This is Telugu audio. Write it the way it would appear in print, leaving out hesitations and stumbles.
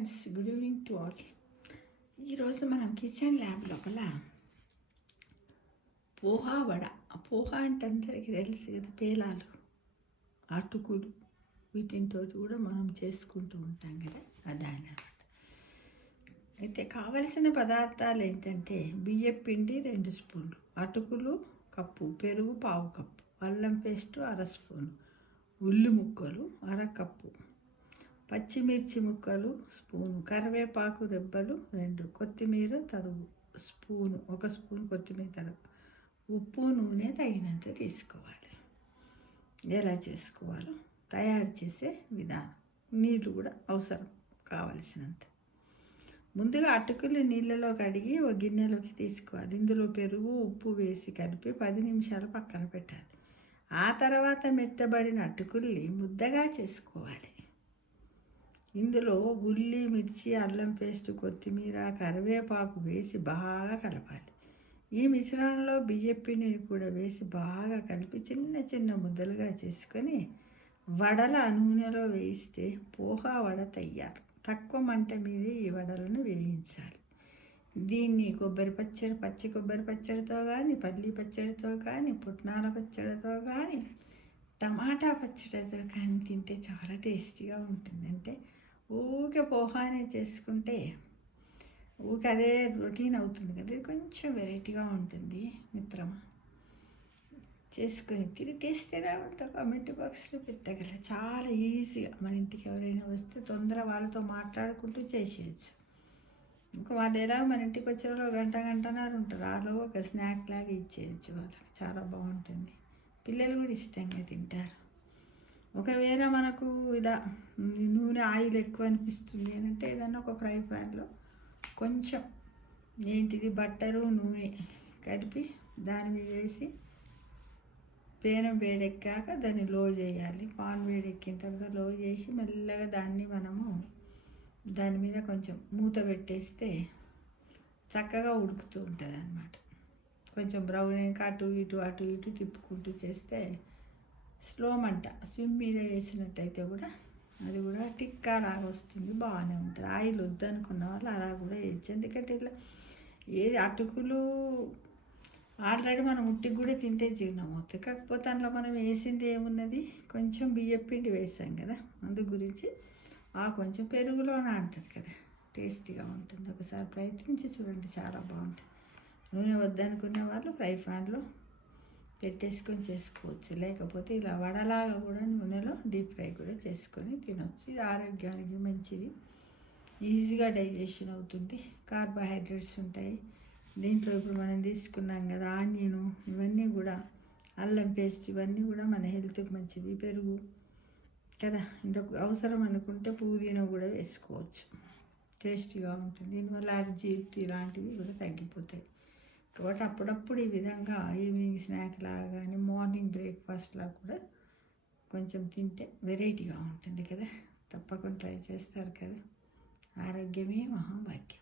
Friends, good evening to all. ఈరోజు మనం కిచెన్ ల్యాబ్ లోపల పోహా వడ. పోహా అంటే అందరికీ తెలుసు కదా, పేలాలు, అటుకులు, వీటితో కూడా మనం చేసుకుంటూ ఉంటాం కదా, అదన్నమాట. అయితే కావలసిన పదార్థాలు ఏంటంటే బియ్యం పిండి 2 స్పూన్లు, అటుకులు కప్పు, పెరుగు పావు కప్పు, అల్లం పేస్టు 1/2 స్పూను, ఉల్లి ముక్కలు 1/2 కప్పు, పచ్చిమిర్చి ముక్కలు స్పూను, కరివేపాకు రెబ్బలు 2, కొత్తిమీర తరుగు స్పూను, 1 స్పూన్ కొత్తిమీర తరుగు, ఉప్పు నూనె తగినంత తీసుకోవాలి. ఎలా చేసుకోవాలో తయారు చేసే విధానం, నీళ్ళు కూడా అవసరం కావలసినంత. ముందుగా అటుకులు నీళ్ళలో కడిగి ఒక గిన్నెలోకి తీసుకోవాలి. ఇందులో పెరుగు ఉప్పు వేసి కలిపి 10 నిమిషాలు పక్కన పెట్టాలి. ఆ తర్వాత మెత్తబడిన అటుకుల్ని ముద్దగా చేసుకోవాలి. ఇందులో ఉల్లి, మిర్చి, అల్లం పేస్టు, కొత్తిమీర, కరివేపాకు వేసి బాగా కలపాలి. ఈ మిశ్రమంలో బియ్యం పిండిని కూడా వేసి బాగా కలిపి చిన్న చిన్న ముద్దలుగా చేసుకొని వడల నూనెలో వేయిస్తే పోహా వడ తయారు. తక్కువ మంట మీద ఈ వడలను వేయించాలి. దీన్ని కొబ్బరి పచ్చడి, పచ్చి కొబ్బరి పచ్చడితో కానీ, పల్లి పచ్చడితో కానీ, పుట్నాల పచ్చడితో కానీ, టమాటా పచ్చడితో కానీ తింటే చాలా టేస్టీగా ఉంటుంది. అంటే ఊరికే పోహానే చేసుకుంటే ఊరికే అదే రొటీన్ అవుతుంది కదా, ఇది కొంచెం వెరైటీగా ఉంటుంది మిత్రమా. చేసుకొని తిని టేస్ట్ ఎలా ఉందో కామెంట్ బాక్స్లో పెట్టగలరు. చాలా ఈజీగా మన ఇంటికి ఎవరైనా వస్తే తొందర వాళ్ళతో మాట్లాడుకుంటూ చేసేయచ్చు. ఇంకా వాళ్ళు ఎలా మన ఇంటికి వచ్చిన వాళ్ళు గంటన్నర ఉంటారు, ఆలో ఒక స్నాక్ లాగా ఇచ్చేయచ్చు వాళ్ళకి. చాలా బాగుంటుంది, పిల్లలు కూడా ఇష్టంగా తింటారు. ఒకవేళ మనకు ఇలా నూనె ఆయిల్ ఎక్కువ అనిపిస్తుంది అని అంటే ఏదన్నా ఒక ఫ్రై ప్యాన్లో కొంచెం బట్టరు నూనె కలిపి దాని మీద వేసి పేనం వేడెక్కాక దాన్ని లో చేయాలి. పాన్ వేడెక్కిన తర్వాత లో చేసి మెల్లగా దాని మీద కొంచెం మూత పెట్టేస్తే చక్కగా ఉడుకుతూ ఉంటుంది అన్నమాట. కొంచెం బ్రౌన్ అయ్యాక అటు ఇటు తిప్పుకుంటూ చేస్తే స్లో మంట స్విమ్ మీద వేసినట్టయితే కూడా అది కూడా టిక్కా లాగా వస్తుంది, బాగానే ఉంటుంది. ఆయిల్ వద్దనుకున్న వాళ్ళు అలా కూడా వేయచ్చు. ఎందుకంటే ఇట్లా ఏది అటుకులు ఆల్రెడీ మనం ఉట్టికి కూడా తింటే జీర్ణం అవుతుంది. కాకపోతే అందులో మనం వేసింది ఏమున్నది, కొంచెం బియ్యం పిండి వేసాం కదా, అందు గురించి కొంచెం పెరుగులో నానుతుంది కదా, టేస్టీగా ఉంటుంది. ఒకసారి ప్రయత్నించి చూడండి, చాలా బాగుంటుంది. నూనె వద్దనుకునే వాళ్ళు ఫ్రై ప్యాన్లో పెట్టేసుకొని చేసుకోవచ్చు. లేకపోతే ఇలా వడలాగా కూడా నూనెలో డీప్ ఫ్రై కూడా చేసుకొని తినవచ్చు. ఇది ఆరోగ్యానికి మంచిది, ఈజీగా డైజెషన్ అవుతుంది, కార్బోహైడ్రేట్స్ ఉంటాయి దీంట్లో. ఇప్పుడు మనం తీసుకున్నాం కదా ఆనియను, ఇవన్నీ కూడా అల్లం పేస్ట్, ఇవన్నీ కూడా మన హెల్త్కి మంచిది. పెరుగు కదా, ఇంకా అవసరం అనుకుంటే పుదీనా కూడా వేసుకోవచ్చు, టేస్టీగా ఉంటుంది. దీనివల్ల అలర్జీ ఇలాంటివి కూడా తగ్గిపోతాయి. కాబట్టి అప్పుడప్పుడు ఈ విధంగా ఈవినింగ్ స్నాక్ లాగా కానీ మార్నింగ్ బ్రేక్ఫాస్ట్ లాగా కూడా కొంచెం తింటే వెరైటీగా ఉంటుంది కదా. తప్పకుండా ట్రై చేస్తారు కదా. ఆరోగ్యమే మహాభాగ్యం.